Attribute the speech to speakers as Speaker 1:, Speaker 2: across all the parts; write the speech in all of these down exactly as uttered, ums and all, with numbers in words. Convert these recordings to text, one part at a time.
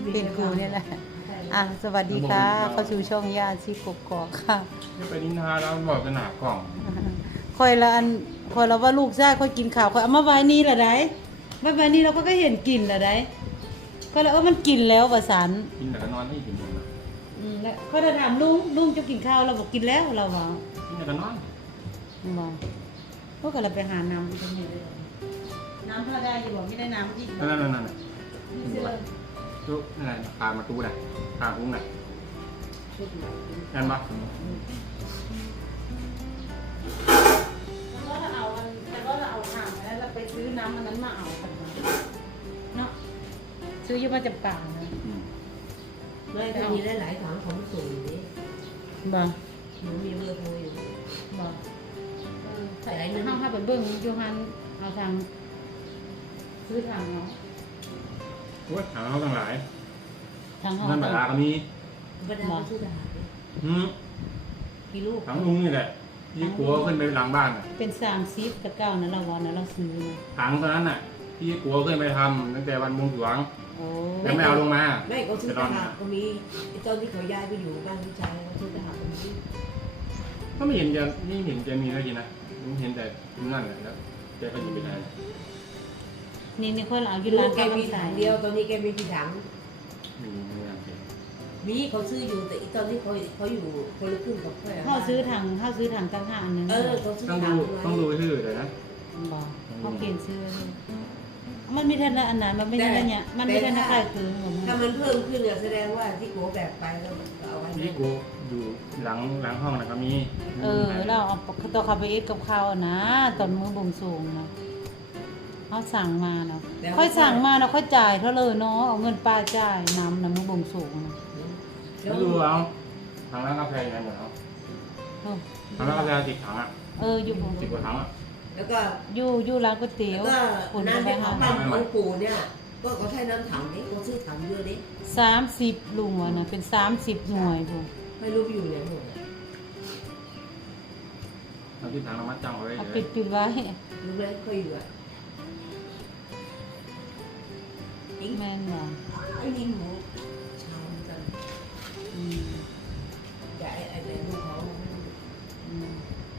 Speaker 1: เป็นครูนี่แหละอ่ะสวัสดีค่ะเข้าสู่ช่องยาชีกกอกค่ะ
Speaker 2: ไม่ไปนินทาแล้วบอกจะหนากล่อง
Speaker 1: คอยละอันคอยละว่าลูกชายคอยกินข้าวคอยเอามาไว้นี่ละได้ไว้ไว้นี่เราก็เห็นกินละได้ก็เลยเออมันกินแล้วว่าสัน
Speaker 2: กินแต่ก็นอนให้กินหมดนะ
Speaker 1: อืมแล้วก็จะถามลุงลุงจะกินข้าวเราบอกกินแล้วเราบอก
Speaker 2: กินแต่ก็นอน
Speaker 1: บอกพวกเราไปหาน้ำตรงนี้เลยน้ำเท่าได้อยู่บอกไม่ได้น้ำที่
Speaker 2: นั่นนั่นนั่น
Speaker 1: นี่เสื้อ
Speaker 2: จุ๊นั่นไงพามาตู้ไหนพาคุ้งไหนนั่นปะ
Speaker 1: แล้วก็เราเอาอันแล้วก็เราเอาถังแล้วเราไปซื้อน้ำอันนั้นมาเอากันมาเนาะซื้อยี่มาจำปานะ
Speaker 3: ไม่ถ้ามีหลายๆถังของสูงนี้
Speaker 1: บ่
Speaker 3: หนูมีเบอร์โทรอยู่
Speaker 1: บ่เออใส่ห้างห้าไปเบิ้งโยฮันเอาทางซื้อทางเนาะ
Speaker 2: โอ้ยถามเขาตั้งหลาย
Speaker 1: ทางห้อง
Speaker 2: นั่นแบบลาก็มี
Speaker 3: บรรดาผู้ซื้อทหารเนี่ย
Speaker 2: หืม
Speaker 3: มีลูก
Speaker 2: ทั้งลุงนี่แหละที่กลัวขึ้นไปหลังบ้านอ่ะ
Speaker 1: เป็นสามซีฟกับเก้านะเราวอนนะเราซื้อนะ
Speaker 2: ถังตอนนั้นน่ะที่กลัวขึ้นไปทำตั้งแต่วันบวงสรวง
Speaker 1: โอ้
Speaker 2: ยังไม่เอาลงมา
Speaker 3: ไม่เขาซื้อทหารก็มีตอนที่เขาย้ายไปอยู่บ้านพี่ชายเขาซื้อทหารก็มี
Speaker 2: ก็ไม่เห็นจะไม่เห็นจะมีอะไรกินนะผมเห็นแต่นั่นแหละแล้วแกก็ยิงไปไหน
Speaker 1: นี่นี่คนเอาอยู่
Speaker 3: ลู
Speaker 1: ร้าก น
Speaker 3: แกมีถังเดียวตอนนี้แกมีกี่ถัง
Speaker 2: มีมีอะไรกิน
Speaker 3: มีเขาซื้ออยู่แต่ตอนที่เขาเขาอยู่คนละครึ่งกับเพื่อน
Speaker 1: เขาซื้อถังเขาซื้อถังตั้งห้าอันนึง
Speaker 3: เออเขาซื้อ
Speaker 2: ต้อง
Speaker 3: ถั
Speaker 2: ดู
Speaker 3: ง
Speaker 2: ต้องดูชื่อเลยนะ
Speaker 1: บอกเขาเปลี่ยนชื่อมันมีท่านอันนั้นมันไม่ใช่อะไรเนี่ยมันไม่ใช่นักขายคือเหมือน
Speaker 3: ถ้ามันเพิ่มขึ้นเนี่ยแสดงว่าที่โกแบกไปแล้วเอาไว้
Speaker 2: ที่กูอยู่หลังหลังห้องนะก็มี
Speaker 1: เออเราเอาตัวคาเฟ่กับข้าวนะตอนมือบงสูงนะเขาสั่งมาเนาะค่อยสั่งมาเนาะค่อยจ่ายเท่าเลยเนาะเอาเงินป้าจ่ายน้ำน้ำมือบงสูงนะ
Speaker 2: แล้วดูเอาถังร้านกาแฟยังไงหมดเอาถังร้านกาแฟติดถังอ่ะ
Speaker 1: เอออยู่บง
Speaker 2: สิบกว่าถังอ่ะ
Speaker 3: แล้วก็
Speaker 1: อยู่อยู่ร้านก๋วยเตี๋ย
Speaker 3: แล้ว วก็
Speaker 1: คน
Speaker 3: น้ำ
Speaker 1: ไป
Speaker 3: ที่
Speaker 1: หา
Speaker 3: เขาปั้นของปู่เนี่ยก็เขาใช้น้ำถังนี้เขาซื้อถังเยอะดิ
Speaker 1: สามสิบลุงวะนะเป็นสามสิบหน่วยพวก
Speaker 3: ไม่รู้อยู่ไหนหมด
Speaker 2: เอาที่ถังน้ำมันจังเอาไว้
Speaker 1: เอา
Speaker 2: เล
Speaker 1: ปิ
Speaker 2: ย
Speaker 1: ดปิดไว้
Speaker 3: รู้ไหมเคยอยู่อ่ะอิง
Speaker 1: แม่นว่ะ
Speaker 3: ไอ้ยิงหมูชาวกัน
Speaker 1: อืม
Speaker 3: แต่ไอ้ไอ้ลูกเขา
Speaker 1: อืม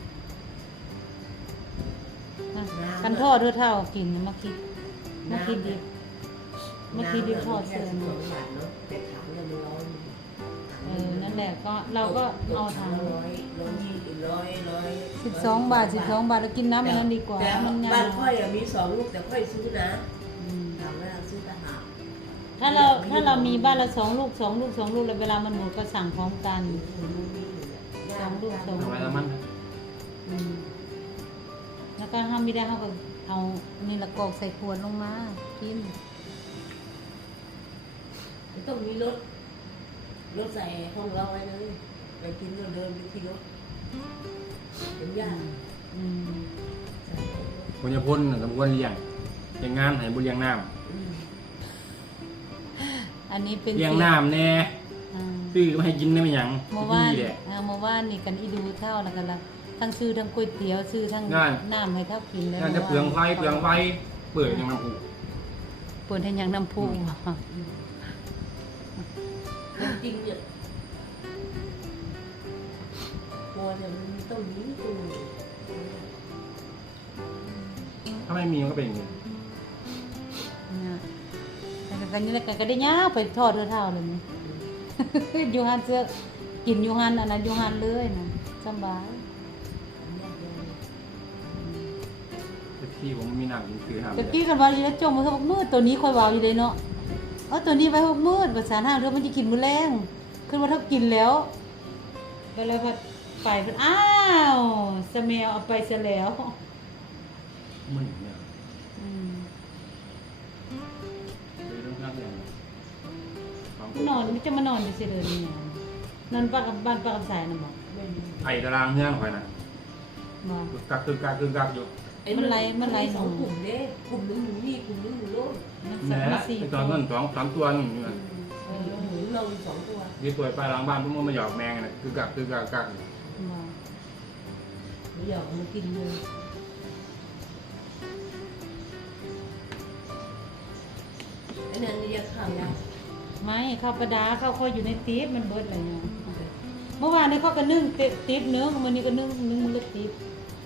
Speaker 1: อ่ะกันทอดเท่าเท่ากินมาคิดมาคิดดิมาคิดดิทอดเสือ
Speaker 3: หนึ่
Speaker 1: นะ
Speaker 3: งบาทเนาะแต่ถังเนี่ยมันร้อย
Speaker 1: เออนั่นแหละก็เราก็เอาถัง
Speaker 3: ร้อยร้อยยี่สิบร้อยร้อย
Speaker 1: สิบสองบาทสิบสองบาทแล้วกินน้ำอย่างนั้นดีกว่า
Speaker 3: แต่
Speaker 1: มันง่า
Speaker 3: บ้าย นค่อยอะมีสองลูกแต่ค่อยซื้อนะ
Speaker 1: อืม
Speaker 3: ถามว่าซื้อทหาร
Speaker 1: ถ้าเราถ้าเรามีบ้านละสองลูกสองลูกสองลูกแล้วเวลามันหมดก็สั่งพร้อมกัน สองลูกสอง
Speaker 2: ทำไมน้ำมัน
Speaker 1: อืมแล้วก็ห้ามไม่ได้เขาก็เอานี่ละกอกใส่ขวดลงมากิน
Speaker 3: ต้องมีรถรถใส่ห้องเราไว้เลยไปกินเราเดินไปที่รถเป็นยาก
Speaker 1: อืม
Speaker 2: คนจะพ่นสมควรเลี้ยงเลี้ยงงานให้บุเลี้ยงน้
Speaker 1: อันนี้เป็น
Speaker 2: ำเลี้ยงน้ำแน่
Speaker 1: อ่า
Speaker 2: ซื้อมาให้กินได้ไหมยัง
Speaker 1: เมื่อวาน
Speaker 2: ดีแหละ
Speaker 1: อ่าเมื่อวานนี่กันอีดูเท่าแล้วกันละทั้งซื้อทั้งก๋วยเตี๋ยวซื้อทั้ง
Speaker 2: ง่าย
Speaker 1: น้ำให้เท่ากินเลย
Speaker 2: งานจะเปลืองไฟเปลืองไฟเปิดยังน้ำผู
Speaker 1: เปิดให้ยังน้ำพุ
Speaker 3: จริงเนี่ยพอเนี่ยมันต้องมีตัว
Speaker 2: ถ้าไม่มีมันก็เป็นอย่างนี้
Speaker 1: เนี่ยแต่กันนี่แหละกันก็ได้ยาวไปทอดเท่าๆเลยนี่ ยูฮันเสื้อกินยูฮันอันนั้นยูฮันเลยนะสบาย
Speaker 2: แต่ที่ผมมีน้ำกินคือน้ำ
Speaker 1: ตะกี้กันว่าอยู่แล้วจมมาเขาบอกมืดตัวนี้คอยวาวอยู่เลยเนาะเอาตัวนี้ไว้หกมืดภาษาห้างเธอมันจะกินมื้อแรงขึ้นมาถ้ากินแล้วก็เลยพอไปเพิ่นอ้าวสเมลเอาไปซะแล้ว
Speaker 2: มันอย่างเนี้ย
Speaker 1: อืม
Speaker 2: เลยต้องข้างอย่างของ
Speaker 1: นอนไม่จะมานอนอยู่เฉยๆนี่นะนอนปากกับบ้านปากกับสายน่ะบอก
Speaker 2: ไอ้ตารางเฮือนคอยน่ะ
Speaker 1: บอก
Speaker 2: กึกกักกึกกักกึกกักอยู่
Speaker 3: สองกลุ่มเนี่ยกลุ่มนึงอยู่นี่กลุ่มนึงอยู่โน่น
Speaker 1: มัน
Speaker 2: แห
Speaker 1: สัก
Speaker 2: ม
Speaker 1: มาสี่
Speaker 2: ไอ้ตอนนั้นสองสามตัวนึงอยู่น่ะ
Speaker 3: เออหมูเราสองตัว
Speaker 2: ที่ตัวไปหลังบ้านพวกมันมาหยอกแมงน่ะกึกกักกึกกักกักอยู่
Speaker 1: บอก
Speaker 3: หมูหยอกมากินเลยอันนั้นเรียกข้าวยา
Speaker 1: ไม่ข้าวประดาข้าวค่อยอยู่ในติ๊บมันเบิดอะไรเนาะเมื่อวานนี้เขาก็นึ่งติ๊บติ๊บเนื้อมื้อนี้ก็นึ่งนึ่งมื้อละติ๊บ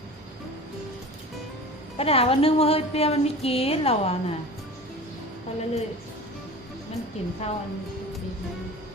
Speaker 1: ประดาว่านึ่งว่าเฮ้ยเปรี้ยวมันไม่กินเราอ่ะน่ะพอแล้วเลยมันกินข้าวอันติ๊บนะ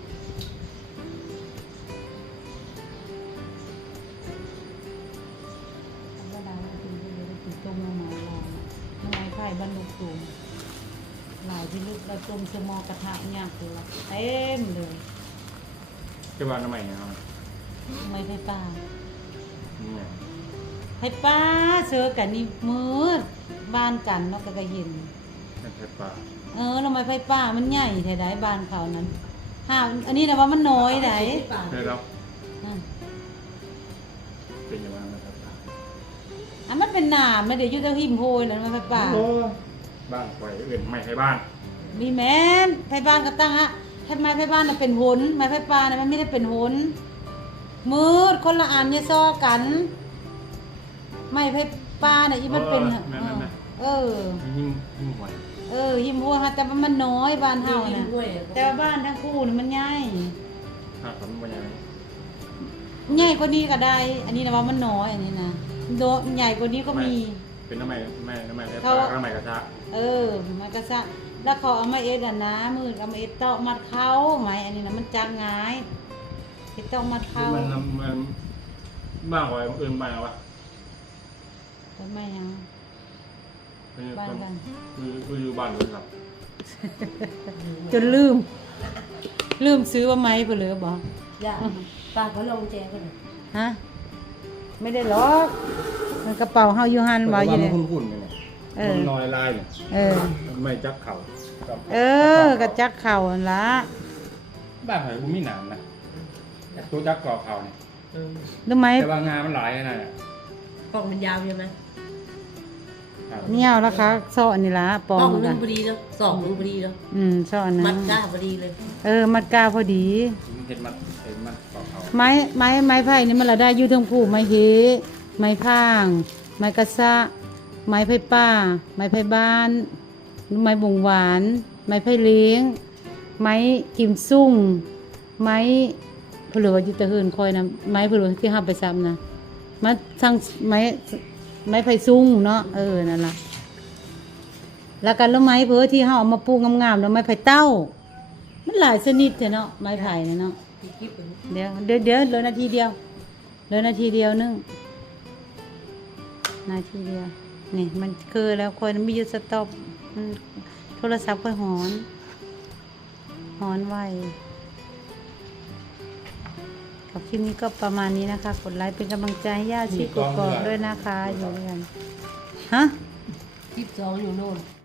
Speaker 1: ประดาว่ากินไปเลยกินต้มน้ำมันเราน้ำมันไข่บ้านลูกตูมหลายที่ลึกเราต้มสมอกระทะเนี่ยคือเต็มเลย
Speaker 2: เจ้าบ้านทำไมเนี่ยครับ
Speaker 1: ไม่ไฟป่า
Speaker 2: นี่ไง
Speaker 1: ไฟป่าเจอกันนี่มืดบ้านกันเนาะก็กระเห็น
Speaker 2: เป็นเพชรป่า
Speaker 1: เออทำไมไฟป่ามันใหญ่แท้ได้บ้านเขานั้นห้าอันนี้นะว่ามันน้อยได้
Speaker 2: เคยแล้ว
Speaker 1: อืม
Speaker 2: เป็นยังไงบ้างครับ
Speaker 1: อันมันเป็นหนามไม่ได้อยู่แถวหิมโพยนั่นมันไฟป่า
Speaker 2: โอ้บ้านไฟอื่นไม่ให้บ้าน
Speaker 1: มีแม่นไฟบ้านก็ตั้งฮะทำไมไฟบ้านน่ะเป็นหนไม้ไฟป่าน่ะมันไม่ได้เป็นหนมืดคนละอันเนี่ยซ้อกันไม้ไฟป่าน่ะอีมันเป็นเออ
Speaker 2: ยิ่งยิ่งหวย
Speaker 1: เออหิมโพยฮะแต่ว่ามันน้อยบ้านเฮาน่ะ
Speaker 3: ด้วย
Speaker 1: แต่ว่าบ้านทั้งคู่นี่มันใหญ่
Speaker 2: ถ้าผมเป็นยังไง
Speaker 1: ใหญ่กว่านี้ก็ได้ อันนี้นะว่ามันน้อยอันนี้นะโดใหญ่กว่านี้ก็มี
Speaker 2: เป็นน้ำใหม่แม่น้ำใหม่เพชร
Speaker 1: เขา
Speaker 2: ป่าน้ำใหม่กระทะ
Speaker 1: เออมันก็ซะแล้วเขาเอามาเอ็ดอ่ะนะมือเอามาเอ็ดเตาะมัดเข้าไหมอันนี้นะมันจักง่ายเอ็ดเตาะมัดเข้า
Speaker 2: มันมันบ้างกว่าอื่นบ้างวะ
Speaker 1: เป็นไม่ยังบ้านกัน
Speaker 2: คือคืออยู่บ้านเลยครับ
Speaker 1: จนลืม ลืมซื้อว่าไม้เพื่อเหลือบอก
Speaker 3: ย่าป้าเขาลงแจกัน
Speaker 1: ฮะไม่ได้หรอกมันกระเป๋าเฮาอยู่หันบ่อยู่เนี่ย
Speaker 2: คุ้นๆเนี่ย
Speaker 1: เออ
Speaker 2: มันน้อยลายเนี่ย
Speaker 1: เออ
Speaker 2: ไม่จับเข่า
Speaker 1: เออกระจักเข่าหั่นละ
Speaker 2: บ้านหอยกูมีหนามนะตัวจับก่อเข่าเนี่ย
Speaker 1: รู้ไหม
Speaker 2: แต่ว่างานมันหลายขนาดน่ะ
Speaker 3: กล้องมันยาวใช่ไหม
Speaker 2: ครับ
Speaker 1: เนี่ยแล้วคะซ่ออันนี้ละป
Speaker 3: ก
Speaker 1: อ
Speaker 3: ล้อง
Speaker 1: ม
Speaker 3: นึ
Speaker 1: กั
Speaker 3: ง
Speaker 1: น
Speaker 3: พอดีแล้วสองนึงพอดีแล้ว
Speaker 1: อืมซ่ออันนั้
Speaker 3: มัด
Speaker 1: น
Speaker 3: ก้าพอดีเลย
Speaker 1: เออมัดกาพอดี
Speaker 2: เห็นมันเห็นมันก่อเข่า
Speaker 1: ไม้ไม้ไม้ไผ่นี่มันละได้อยู่ทั้งผู้ไม้เฮไม้พาง ไม้กระซะไม้ไผ่ป้า ไม้ไผ่บ้าน ไม้บงหวาน ไม้ไผ่เลี้ยง ไม้กิมซุ่งไม้เผลืออยู่แตะหืนคอยนะไม้เผลือที่ห้าไปซ้ำนะไม้ทั้งไม้ไม้ไผ่ซุ่งเนาะเออนั่นล่ะแล้วกันแล้วไม้เพื่อที่ห้าเอามาปลูกงามๆแล้วไม้ไผ่เต้า มันหลายชนิดเนาะไม้ไผ่นะเนาะ
Speaker 3: พี่กิ๊บเป็น
Speaker 1: เดี๋ยวเดี๋ยวเดี๋ยวเหลือนาทีเดียวเหลือนาทีเดียวนึงนาทีเดียวนี่มันคือแล้วคนไม่หยุดสต็อปมันโทรศัพท์ค่อยหอนหอนไวกับคลิปนี้ก็ประมาณนี้นะคะกดไลค์เป็นกำลังใจให้ย่าชีกกอกด้วยนะคะอยู่ด้วยกันฮะ
Speaker 3: กิ๊บสองอยู่โน่น